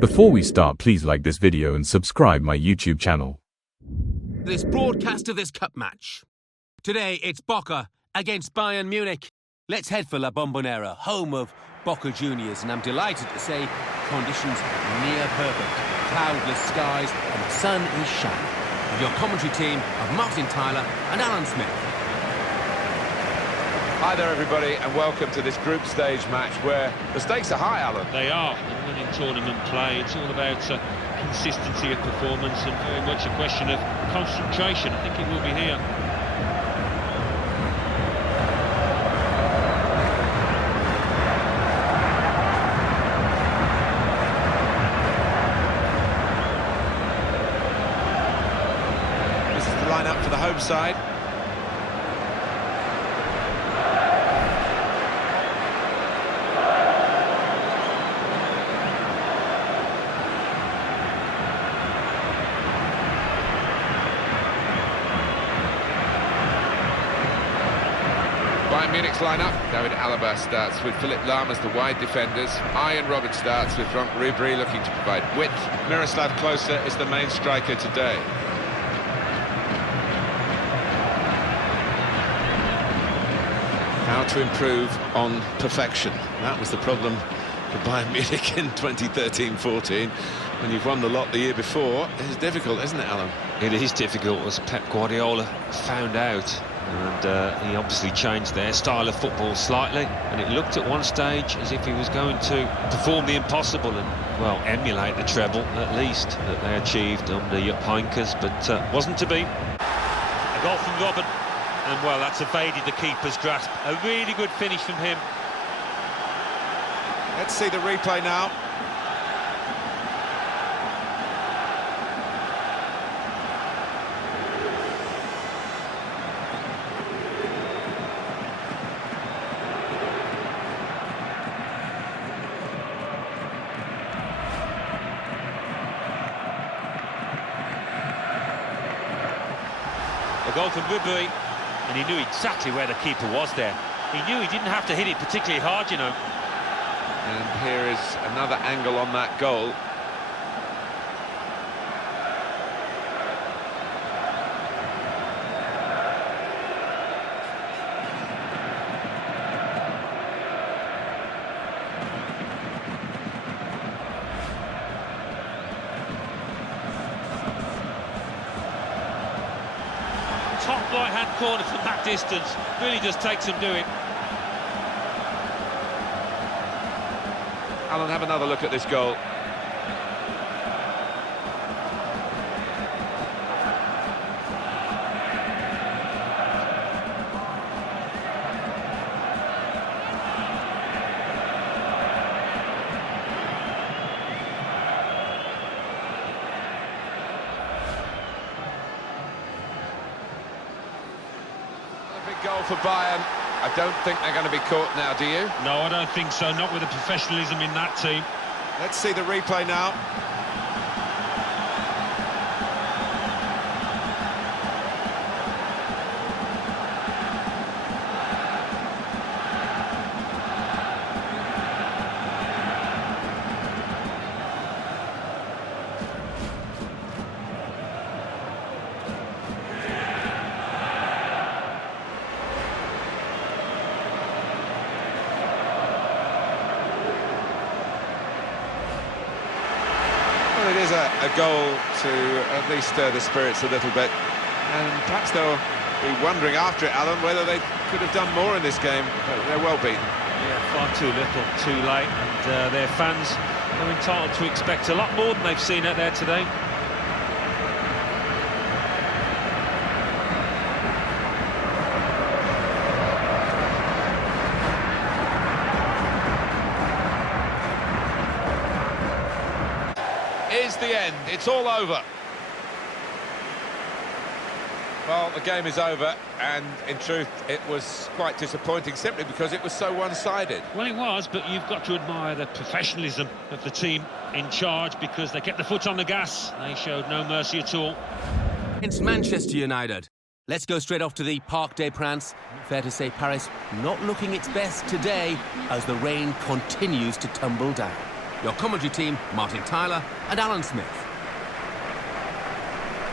Before we start, please like this video and subscribe my YouTube channel. This broadcast of this cup match. Today it's Boca against Bayern Munich. Let's head for La Bombonera, home of Boca Juniors, and I'm delighted to say conditions near perfect. Cloudless skies and the sun is shining. With your commentary team of Martin Tyler and Alan Smith. Hi there everybody and welcome to this group stage match where the stakes are high, Alan. They are. In winning tournament play, it's all about consistency of performance and very much a question of concentration. I think it will be here. This is the lineup for the home side. Bayern Munich's lineup. David Alaba starts with Philipp Lahm as the wide defenders. Ian Roberts starts with Franck Ribéry looking to provide width. Miroslav Klose is the main striker today. How to improve on perfection. That was the problem for Bayern Munich in 2013-14. When you've won the lot the year before, it's difficult, isn't it, Alan? It is difficult, as Pep Guardiola found out. And he obviously changed their style of football slightly, and it looked at one stage as if he was going to perform the impossible and, well, emulate the treble, at least, that they achieved under Heinkes, but wasn't to be. A goal from Robin, and, well, that's evaded the keeper's grasp. A really good finish from him. Let's see the replay now. A goal from Ribéry, and he knew exactly where the keeper was there. He knew he didn't have to hit it particularly hard, you know. And here is another angle on that goal. Top right-hand corner from that distance really does take some doing. Alan, have another look at this goal. Big goal for Bayern. I don't think they're going to be caught now, do you? No, I don't think so, not with the professionalism in that team. Let's see the replay now. Well, it is a goal to at least stir the spirits a little bit, and perhaps they'll be wondering after it, Alan, whether they could have done more in this game, but they're well beaten. Yeah, far too little, too late, and their fans are entitled to expect a lot more than they've seen out there today. Is the end. It's all over. Well, the game is over, and in truth, it was quite disappointing simply because it was so one-sided. Well, it was, but you've got to admire the professionalism of the team in charge because they kept the foot on the gas. They showed no mercy at all. Against Manchester United. Let's go straight off to the Parc des Princes. Fair to say Paris not looking its best today as the rain continues to tumble down. Your commentary team, Martin Tyler and Alan Smith.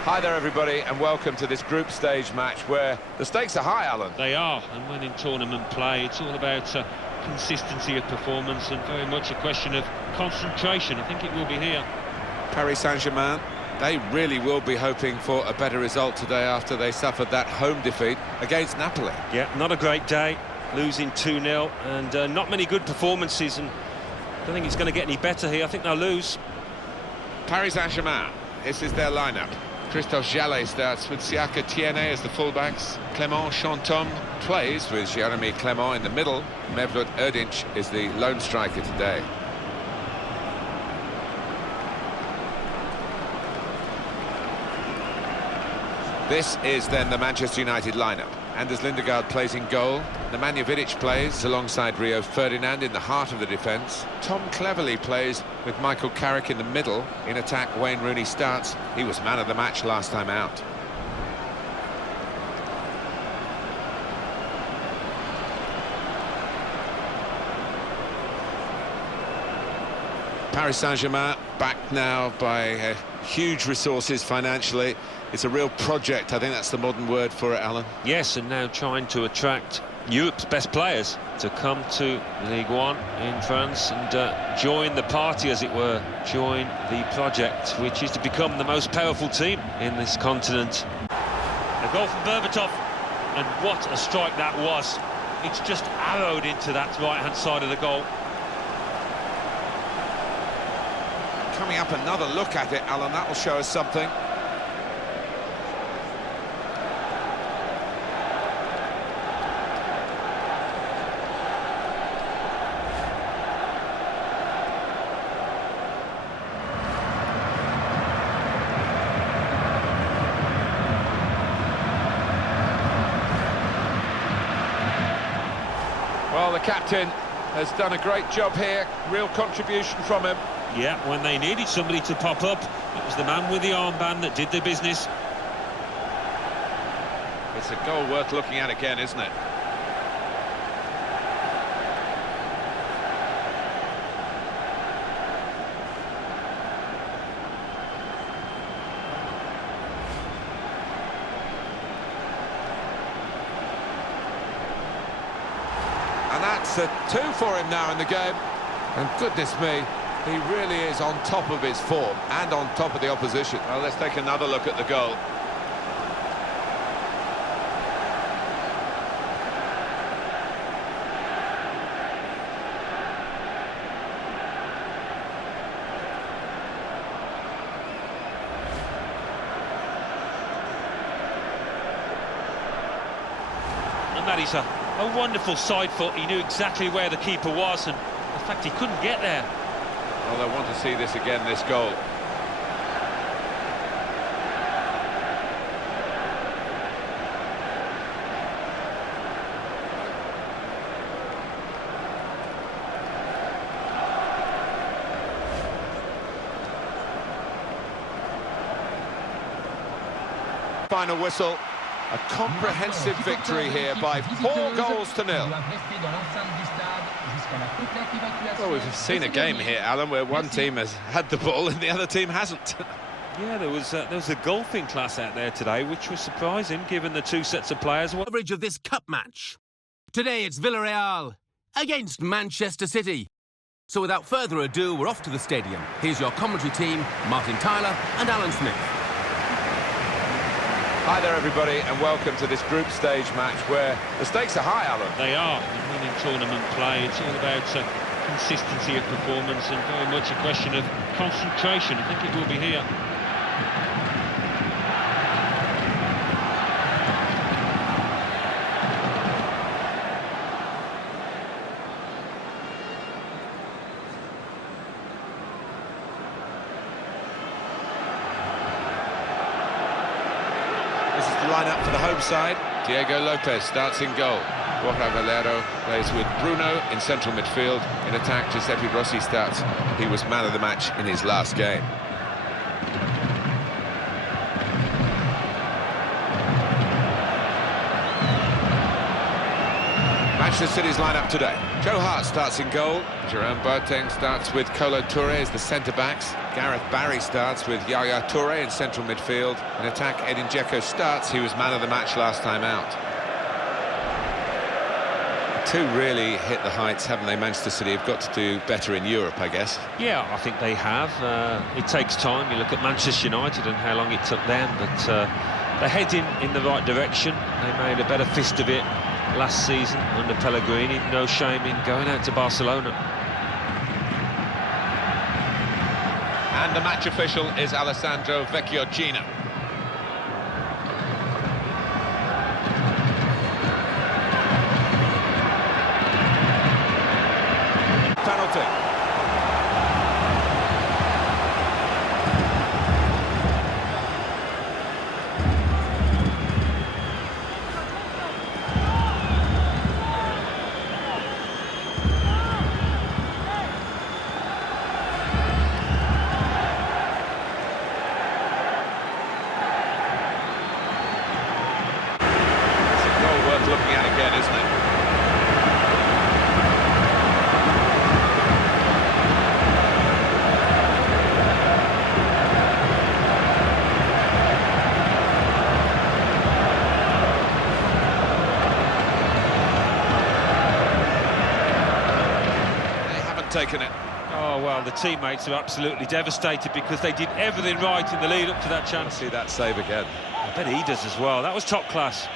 Hi there everybody and welcome to this group stage match where the stakes are high, Alan. They are, and when in tournament play it's all about consistency of performance and very much a question of concentration. I think it will be here. Paris Saint-Germain, they really will be hoping for a better result today after they suffered that home defeat against Napoli. Yeah, not a great day, losing 2-0 and not many good performances, and I don't think it's going to get any better here. I think they'll lose. Paris Saint-Germain, this is their lineup. Christophe Jallet starts with Siaka Tiene as the fullbacks. Clément Chantôme plays with Jérémy Clément in the middle. Mevlut Erdinç is the lone striker today. This is then the Manchester United lineup. Anders Lindegaard plays in goal. Nemanja Vidic plays alongside Rio Ferdinand in the heart of the defence. Tom Cleverley plays with Michael Carrick in the middle. In attack, Wayne Rooney starts. He was man of the match last time out. Paris Saint-Germain backed now by huge resources financially. It's a real project, I think that's the modern word for it, Alan. Yes, and now trying to attract Europe's best players to come to Ligue 1 in France and join the party, as it were, join the project, which is to become the most powerful team in this continent. A goal from Berbatov, and what a strike that was. It's just arrowed into that right-hand side of the goal. Coming up, another look at it, Alan, that will show us something. Well, the captain has done a great job here, real contribution from him. Yeah, when they needed somebody to pop up, it was the man with the armband that did the business. It's a goal worth looking at again, isn't it? And that's a 2 for him now in the game. And goodness me, he really is on top of his form and on top of the opposition. Well, let's take another look at the goal. And that is a wonderful side foot. He knew exactly where the keeper was, and in fact he couldn't get there. Well, I want to see this again, this goal. Final whistle. A comprehensive victory here by 4 goals to 0. Well, we've seen a game here, Alan, where one team has had the ball and the other team hasn't. Yeah, there was a golfing class out there today, which was surprising given the two sets of players. Coverage of this cup match. Today it's Villarreal against Manchester City. So without further ado, we're off to the stadium. Here's your commentary team, Martin Tyler and Alan Smith. Hi there everybody and welcome to this group stage match where the stakes are high, Alan. They are, and when in tournament play it's all about consistency of performance and very much a question of concentration. I think it will be here. This is the lineup for the home side. Diego Lopez starts in goal. Borja Valero plays with Bruno in central midfield. In attack, Giuseppe Rossi starts. He was man of the match in his last game. Manchester City's lineup today. Joe Hart starts in goal. Jerome Boateng starts with Kolo Touré as the centre-backs. Gareth Barry starts with Yaya Touré in central midfield. In attack, Edin Dzeko starts. He was man of the match last time out. Two really hit the heights, haven't they? Manchester City have got to do better in Europe, I guess. Yeah, I think they have. It takes time. You look at Manchester United and how long it took them, but they're heading in the right direction. They made a better fist of it last season under Pellegrini. No shame in going out to Barcelona. And the match official is Alessandro Vecchiocchino. Penalty. Looking at again, isn't it? They haven't taken it. Oh, well, the teammates are absolutely devastated because they did everything right in the lead-up to that chance. See that save again. I bet he does as well. That was top class.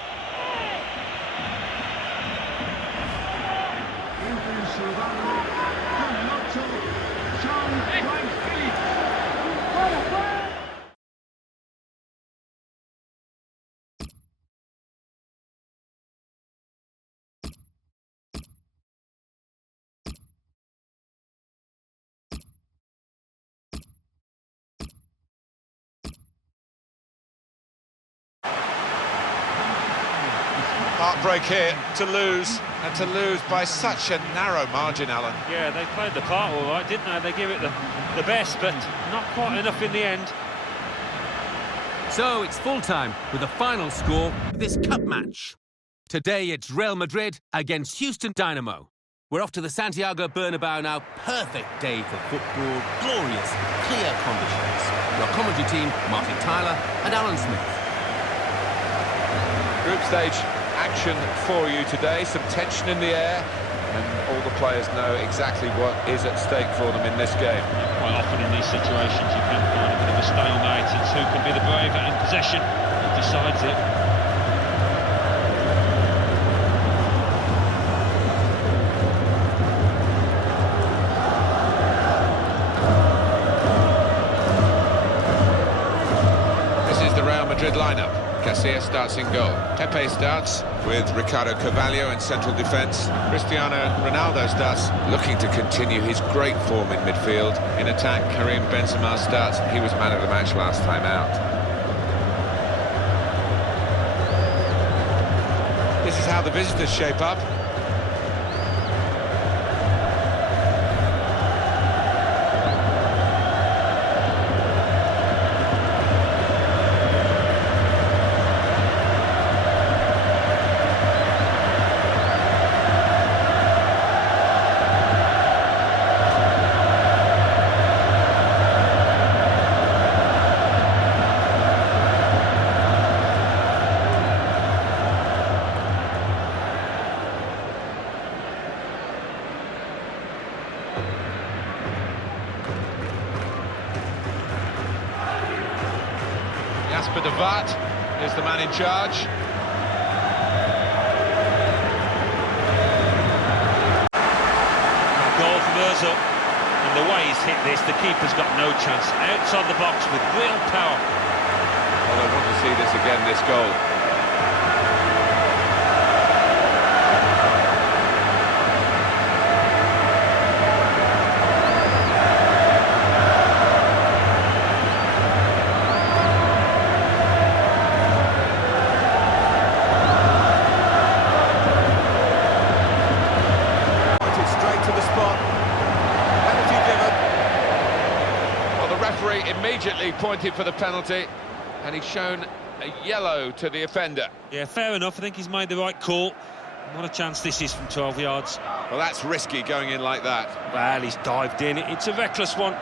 Heartbreak here to lose, and to lose by such a narrow margin, Alan. Yeah, they played the part all right, didn't they? They gave it the best, but not quite enough in the end. So it's full-time with the final score of this cup match. Today it's Real Madrid against Houston Dynamo. We're off to the Santiago Bernabeu now. Perfect day for football. Glorious, clear conditions. Your commentary team, Martin Tyler and Alan Smith. Group stage action for you today, some tension in the air, and all the players know exactly what is at stake for them in this game. Quite often in these situations you can find a bit of a stalemate. It's who can be the braver in possession that decides it. This is the Real Madrid lineup. Casillas starts in goal. Pepe starts with Ricardo Carvalho in central defence. Cristiano Ronaldo starts looking to continue his great form in midfield. In attack, Karim Benzema starts. He was man of the match last time out. This is how the visitors shape up. Jasper de Vaart is the man in charge. A goal from Ozil, and the way he's hit this, the keeper's got no chance. Outside the box with real power. Well, I want to see this again, this goal. Immediately pointed for the penalty, and he's shown a yellow to the offender. Yeah, fair enough. I think he's made the right call. What a chance this is from 12 yards. Well, that's risky going in like that. Well, he's dived in. It's a reckless one.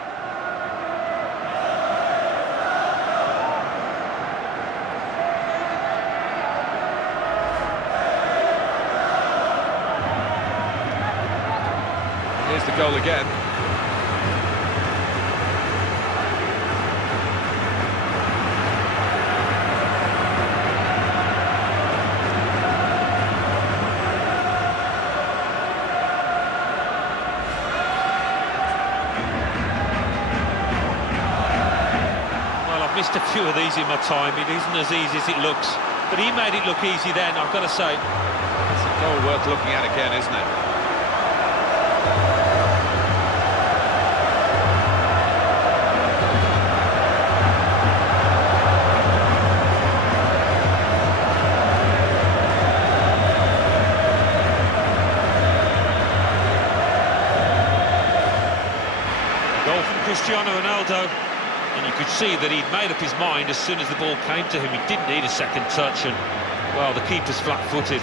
Here's the goal again. Missed a few of these in my time. It isn't as easy as it looks, but he made it look easy then, I've got to say. It's a goal worth looking at again, isn't it? Goal from Cristiano Ronaldo. And you could see that he'd made up his mind as soon as the ball came to him. He didn't need a second touch, and, well, the keeper's flat-footed.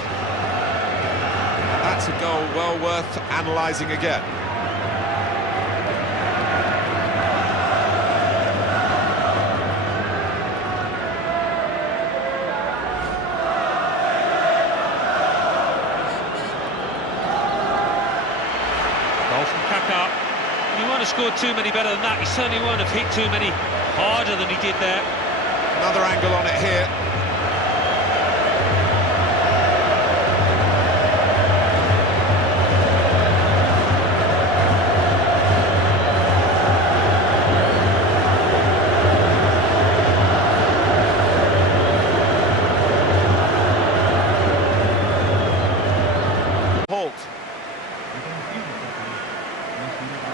That's a goal well worth analysing again. Goal from Kaká. He won't have scored too many better than that. He certainly won't have hit too many harder than he did there. Another angle on it here. Halt.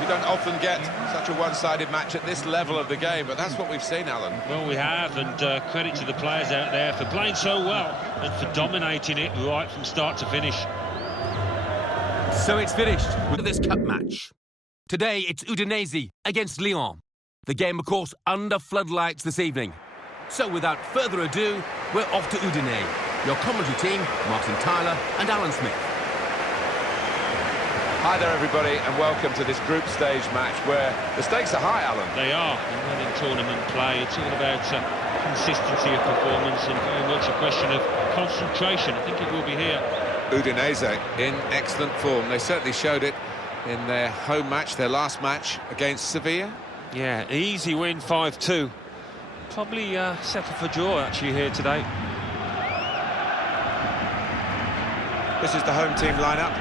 You don't often get such a one-sided match at this level of the game, but that's what we've seen, Alan. Well, we have, and credit to the players out there for playing so well and for dominating it right from start to finish. So it's finished with this cup match. Today it's Udinese against Lyon. The game, of course, under floodlights this evening. So without further ado, we're off to Udine. Your commentary team, Martin Tyler and Alan Smith. Hi there, everybody, and welcome to this group stage match where the stakes are high, Alan. They are. And in tournament play, it's all about consistency of performance and very much a question of concentration. I think it will be here. Udinese in excellent form. They certainly showed it in their home match, their last match against Sevilla. Yeah, easy win, 5-2. Probably settled for draw, actually, here today. This is the home team lineup.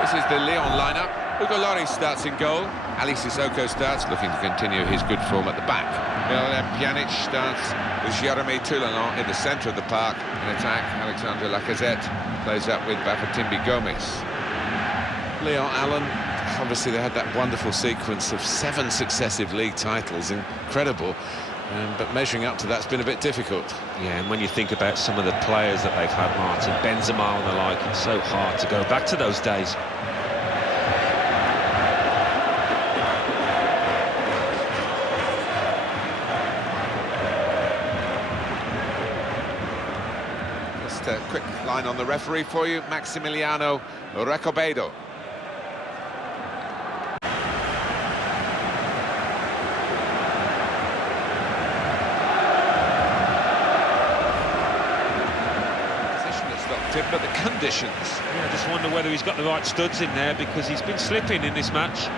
This is the Lyon lineup. Hugo Lloris starts in goal. Ali Sissoko starts, looking to continue his good form at the back. Miralem Pjanic starts with Jérémy Toulanon in the centre of the park. In attack, Alexandre Lacazette plays up with Bafétimbi Gomis. Lyon, Allen, obviously they had that wonderful sequence of 7 successive league titles. Incredible. But measuring up to that's been a bit difficult. Yeah, and when you think about some of the players that they've had, Martin, Benzema and the like, it's so hard to go back to those days. Just a quick line on the referee for you, Maximiliano Recobedo. But the conditions. Yeah, I just wonder whether he's got the right studs in there, because he's been slipping in this match.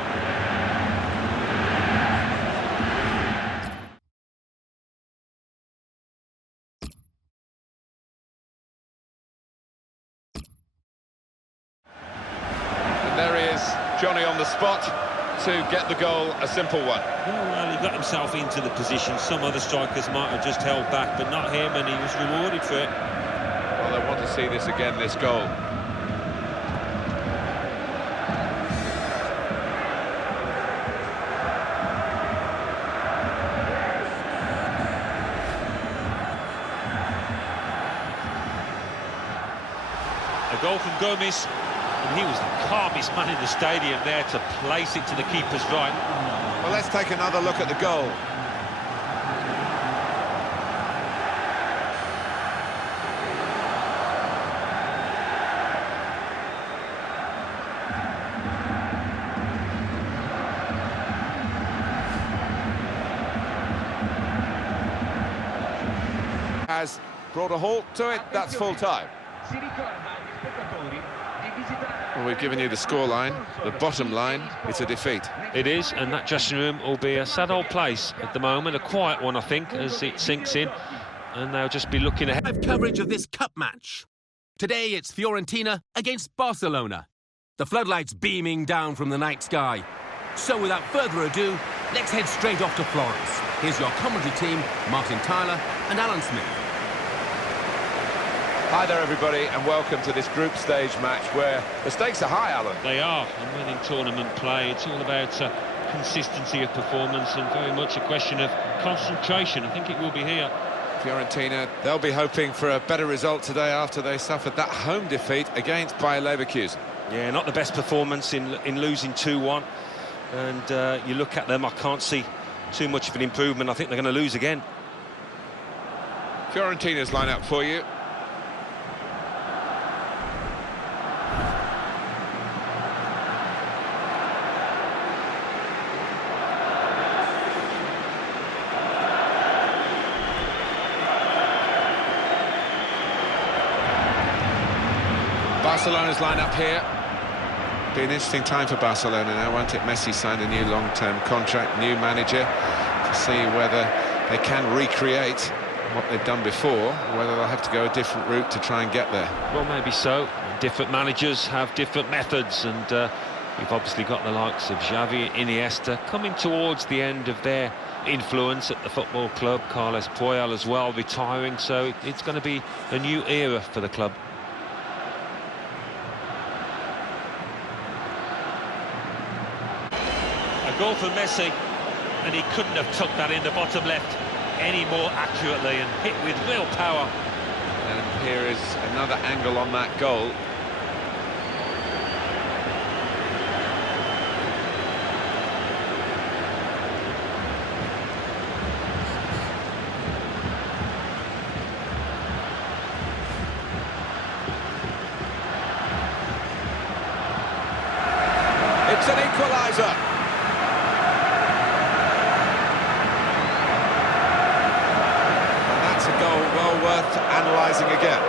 And there he is, Johnny on the spot to get the goal, a simple one. Yeah, well, he got himself into the position. Some other strikers might have just held back, but not him, and he was rewarded for it. Well, I want to see this again, this goal. goal from Gomez, and he was the calmest man in the stadium there to place it to the keeper's right. Well, let's take another look at the goal. Has brought a halt to it. That's full time. Well, we've given you the scoreline. The bottom line, it's a defeat. It is, and that dressing room will be a sad old place at the moment, a quiet one, I think, as it sinks in, and they'll just be looking ahead. Live coverage of this cup match. Today it's Fiorentina against Barcelona. The floodlights beaming down from the night sky. So without further ado, let's head straight off to Florence. Here's your commentary team, Martin Tyler and Alan Smith. Hi there, everybody, and welcome to this group stage match where the stakes are high, Alan. They are, and winning tournament play, it's all about consistency of performance and very much a question of concentration. I think it will be here. Fiorentina, they'll be hoping for a better result today after they suffered that home defeat against Bayer Leverkusen. Yeah, not the best performance in losing 2-1, and you look at them, I can't see too much of an improvement. I think they're going to lose again. Fiorentina's line-up for you. Barcelona's line-up here. Be an interesting time for Barcelona now, won't it? Messi signed a new long-term contract, new manager, to see whether they can recreate what they've done before, or whether they'll have to go a different route to try and get there. Well, maybe so. Different managers have different methods, and you've obviously got the likes of Xavi, Iniesta coming towards the end of their influence at the football club. Carles Puyol as well retiring, so it's going to be a new era for the club. Goal for Messi, and he couldn't have tucked that in the bottom left any more accurately and hit with real power. And here is another angle on that goal. It's an equaliser. Well worth analysing again.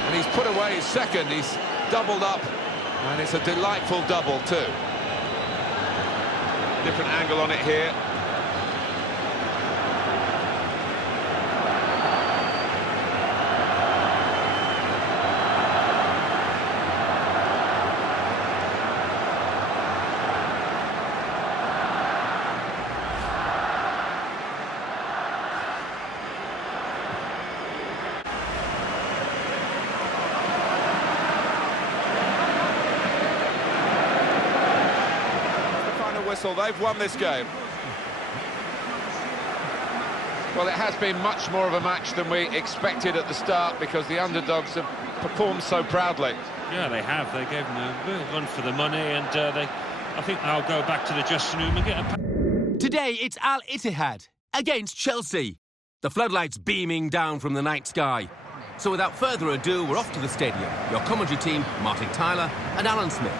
And he's put away his second, he's doubled up, and it's a delightful double too. Different angle on it here. Whistle. They've won this game. Well, it has been much more of a match than we expected at the start, because the underdogs have performed so proudly. Yeah, they have. They gave them a real run for the money, and I think they'll go back to the dressing room and get a... Today it's Al Ittihad against Chelsea. The floodlights beaming down from the night sky. So without further ado, we're off to the stadium. Your commentary team, Martin Tyler and Alan Smith.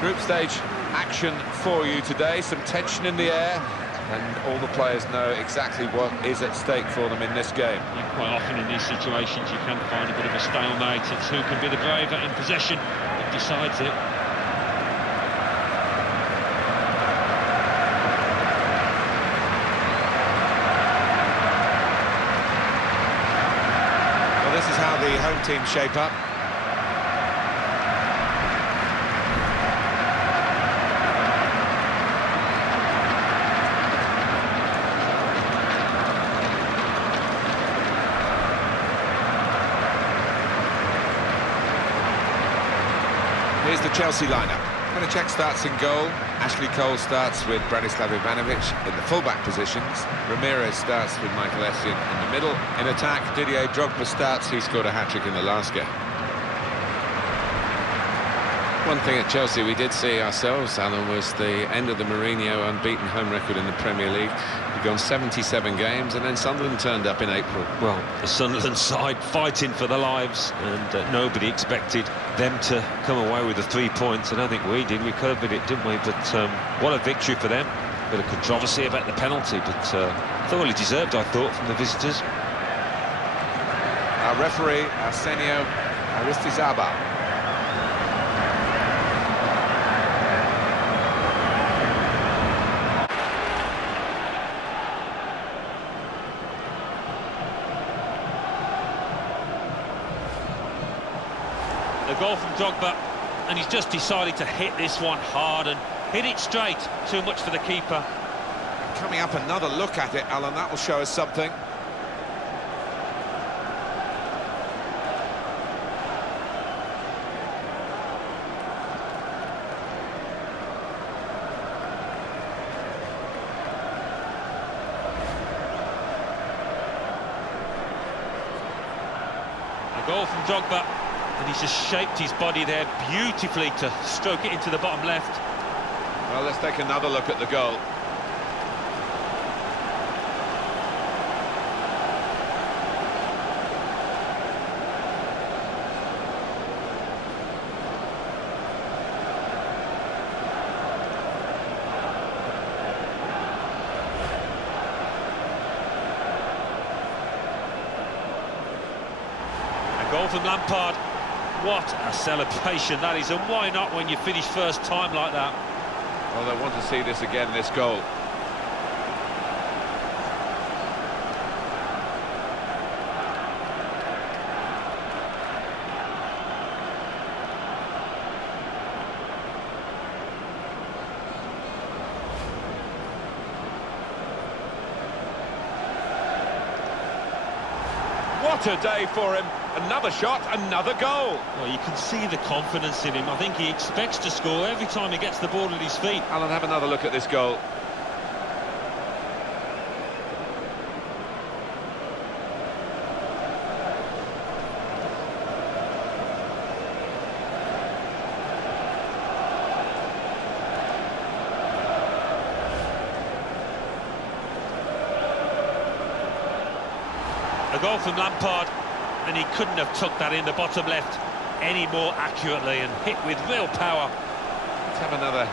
Group stage action for you today, some tension in the air, and all the players know exactly what is at stake for them in this game. And quite often in these situations you can find a bit of a stalemate. It's who can be the braver in possession that decides it. team shape up. Here's the Chelsea lineup. Konachek starts in goal. Ashley Cole starts with Branislav Ivanovic in the full-back positions. Ramirez starts with Michael Essien in the middle. In attack, Didier Drogba starts. He scored a hat-trick in the last game. One thing at Chelsea we did see ourselves, Alan, was the end of the Mourinho unbeaten home record in the Premier League. He'd gone 77 games, and then Sunderland turned up in April. Well, the Sunderland side fighting for their lives, and nobody expected them to come away with the 3 points. I don't think we did. We covered it, didn't we? But what a victory for them. Bit of controversy about the penalty, but thoroughly deserved, I thought, from the visitors. Our referee, Arsenio Aristizabal. A goal from Drogba, and he's just decided to hit this one hard and hit it straight. Too much for the keeper. Coming up, another look at it, Alan. That will show us something. A goal from Drogba. And he's just shaped his body there beautifully to stroke it into the bottom left. Well, let's take another look at the goal. A goal from Lampard. What a celebration that is, and why not when you finish first time like that? Well, they want to see this again, this goal. What a day for him. Another shot, another goal. Well, you can see the confidence in him. I think he expects to score every time he gets the ball at his feet. Alan, have another look at this goal. A goal from Lampard, and he couldn't have tucked that in the bottom left any more accurately and hit with real power. Let's have another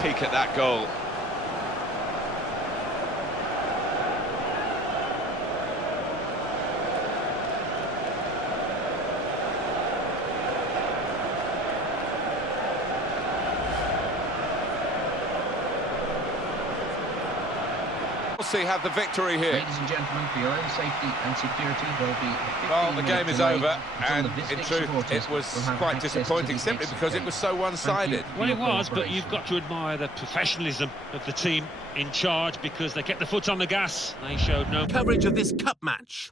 peek at that goal. Chelsea have the victory here. Ladies and gentlemen, for your own safety and security, there'll be a Well, the game is over, and in Visiting truth, supporters it was will have quite access to disappointing the simply exit because it gate. was so one-sided. Thank you Well, it for your was, but you've got to admire the professionalism of the team in charge because they kept the foot on the gas. They showed no Coverage of this cup match.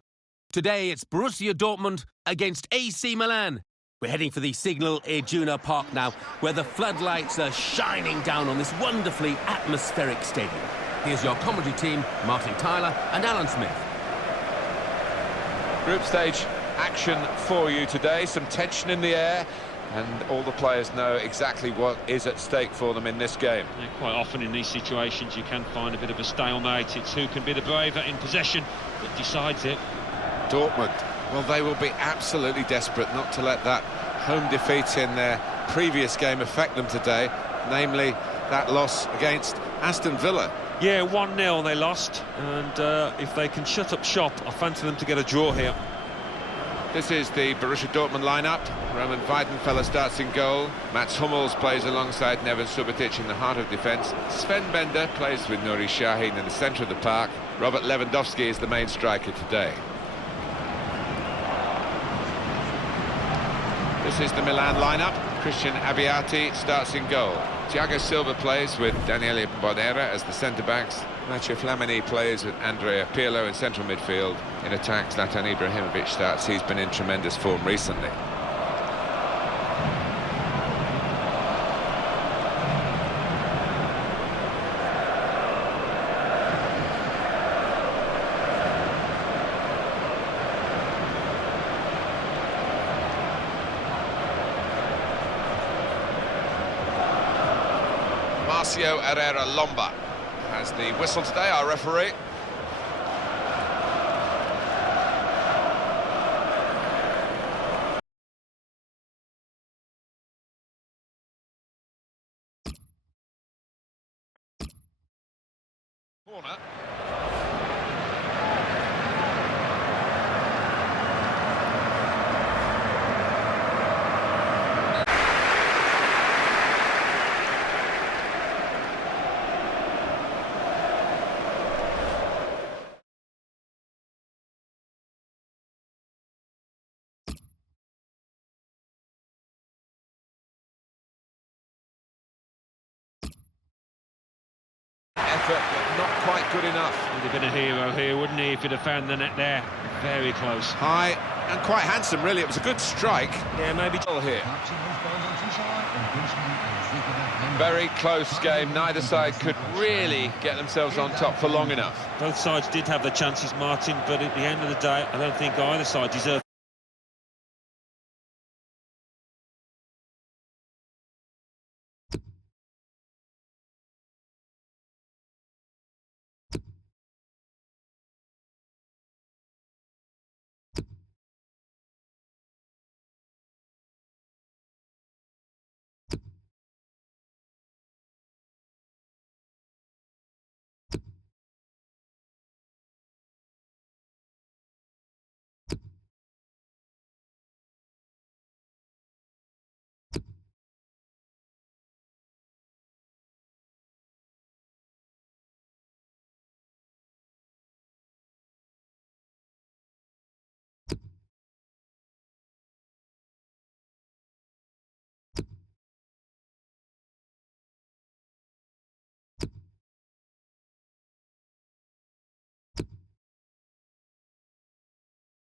Today it's Borussia Dortmund against AC Milan. We're heading for the Signal Iduna Park now, where the floodlights are shining down on this wonderfully atmospheric stadium. Here's your commentary team, Martin Tyler and Alan Smith. Group stage action for you today. Some tension in the air, and all the players know exactly what is at stake for them in this game. Yeah, quite often in these situations you can find a bit of a stalemate. It's who can be the braver in possession that decides it. Dortmund, well, they will be absolutely desperate not to let that home defeat in their previous game affect them today, namely that loss against Aston Villa. Yeah, 1-0 they lost, and if they can shut up shop, I fancy them to get a draw here. This is the Borussia Dortmund lineup. Roman Weidenfeller starts in goal. Mats Hummels plays alongside Neven Subotic in the heart of defence. Sven Bender plays with Nuri Sahin in the centre of the park. Robert Lewandowski is the main striker today. This is the Milan lineup. Christian Abbiati starts in goal. Thiago Silva plays with Daniele Bonera as the centre-backs. Mathieu Flamini plays with Andrea Pirlo in central midfield. In attack, Zlatan Ibrahimovic starts. He's been in tremendous form recently. Marcio Herrera Lomba has the whistle today, our referee. Corner. Effort, but not quite good enough. He'd have been a hero here, wouldn't he, if he'd have found the net there? Very close. High and quite handsome, really. It was a good strike. Yeah, maybe Here. Very close game. Neither side could really get themselves on top for long enough. both sides did have the chances, Martin, but at the end of the day, I don't think either side deserved